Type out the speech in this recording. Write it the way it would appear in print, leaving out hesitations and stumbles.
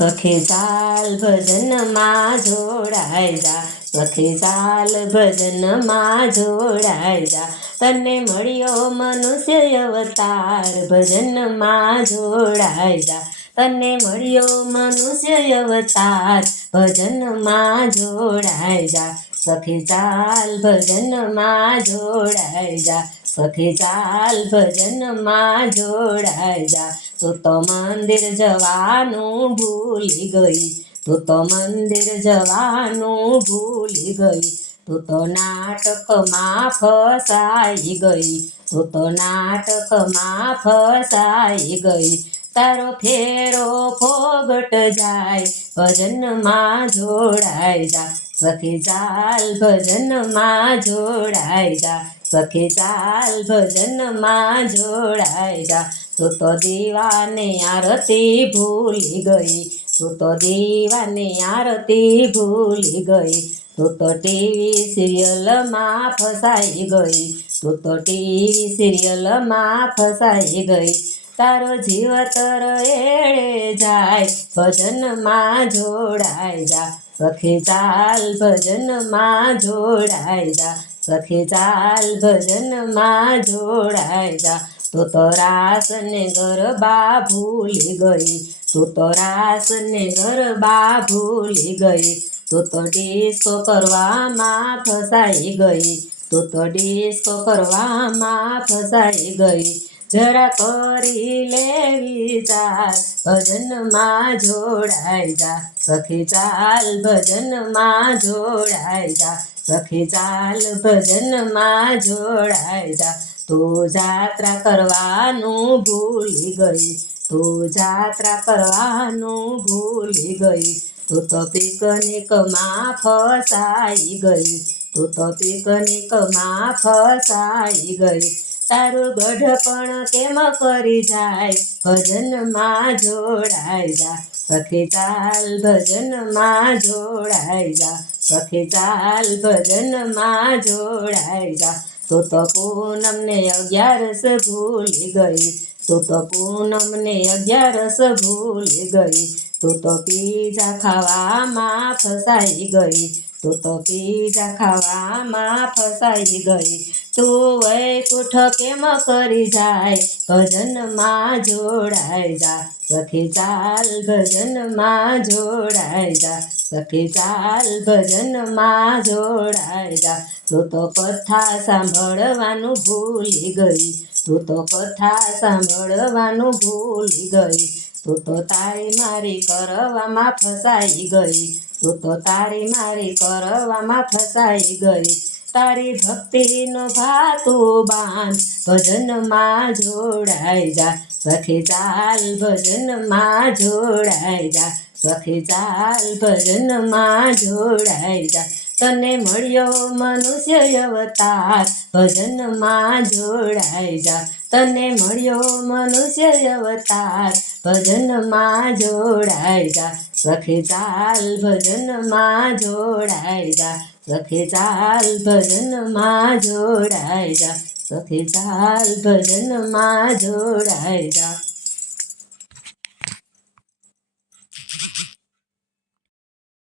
સખી ચાલ ભજનમાં જોડાઈ જા, સખી ચાલ ભજનમાં જોડાઈ જા, તને મળ્યો મનુષ્ય અવતાર ભજનમાં જોડાઈ જા, તને મળ્યો મનુષ્ય અવતાર ભજનમાં જોડાઈ જા, સખી ચાલ ભજનમાં જોડાઈ જા, સખી ચાલ ભજનમાં જોડાઈ જા, તું તો મંદિર જવાનું ભૂલી ગઈ, તું તો મંદિર જવાનું ભૂલી ગઈ, તું તો નાટકમાં ફસાઈ ગઈ, તું તો નાટકમાં ફસાઈ ગઈ, તારો ફેરો ફોગટ જાય ભજનમાં જોડાઈ જા, સખી ચાલ ભજનમાં જોડાઈ જા, સખી ચાલ ભજનમાં જોડાઈ જા, તું તો દીવાની આરતી ભૂલી ગઈ, તું તો દીવાની આરતી ભૂલી ગઈ, તું તો ટીવી સિરિયલમાં ફસાઈ ગઈ, તું તો ટીવી સિરિયલમાં ફસાઈ ગઈ, તારો જીવતર એળે જાય ભજનમાં જોડાઈ જા, સખી ચાલ ભજનમાં જોડાઈ જા, સખી ચાલ ભજનમાં જોડાઈ જા, તું તો રાસ ને ગરબા ભૂલી ગઈ, તું તો રાસ ને ગરબા ભૂલી ગઈ, તું તો ડિસ્કો કરવામાં ફસાઈ ગઈ, તું તો ડિસ્કો કરવામાં ફસાઈ ગઈ, જરા કરી લે વિચાર ભજનમાં જોડાઈ જા, સખી ચાલ ભજનમાં જોડાઈ જા, સખી ચાલ ભજનમાં જોડાઈ જા, તું જાત્રા કરવાનું ભૂલી ગઈ, તું જાત્રા કરવાનું ભૂલી ગઈ, તું તો પિકનિકમાં ફસાઈ ગઈ, તું તો પિકનિકમાં ફસાઈ ગઈ, તારું ગઢપણ કેમ કરી જાય ભજનમાં જોડાઈ જા, સખી ચાલ ભજનમાં જોડાઈ જા, સખી ચાલ ભજનમાં જોડાઈ જા, તું તો પૂનમને 11 ભૂલી ગઈ, તું તો પૂનમને 11 ભૂલી ગઈ, તું તો પીઝા ખાવામાં ફસાઈ ગઈ, તું તો પીઝા ખાવામાં ફસાઈ ગઈ, તું વૈકુંઠ કેમ કરી જાય ભજનમાં જોડાઈ જા, સખી ચાલ ભજનમાં જોડાઈ જા, સખી ચાલ ભજનમાં જોડાઈ જા, તું તો કથા સાંભળવાનું ભૂલી ગઈ, તું તો કથા સાંભળવાનું ભૂલી ગઈ, તું તો તારી મારી કરવામાં ફસાઈ ગઈ, તું તો તારી મારી કરવામાં ફસાઈ ગઈ, તારી ભક્તિનો ભાતું બાંધ ભજનમાં જોડાઈ જા, સખી ચાલ ભજનમાં જોડાઈ જા, સખી ચાલ ભજનમાં જોડાઈ જા, તને મળ્યો મનુષ્ય અવતાર ભજનમાં જોડાઈ જા, તને મળ્યો મનુષ્ય અવતાર ભજનમાં જોડાઈ જા, સખી ચાલ ભજનમાં જોડાઈ જા, સખી ચાલ ભજનમાં જોડાઈ જા, સખી ચાલ ભજનમાં જોડાઈ જા.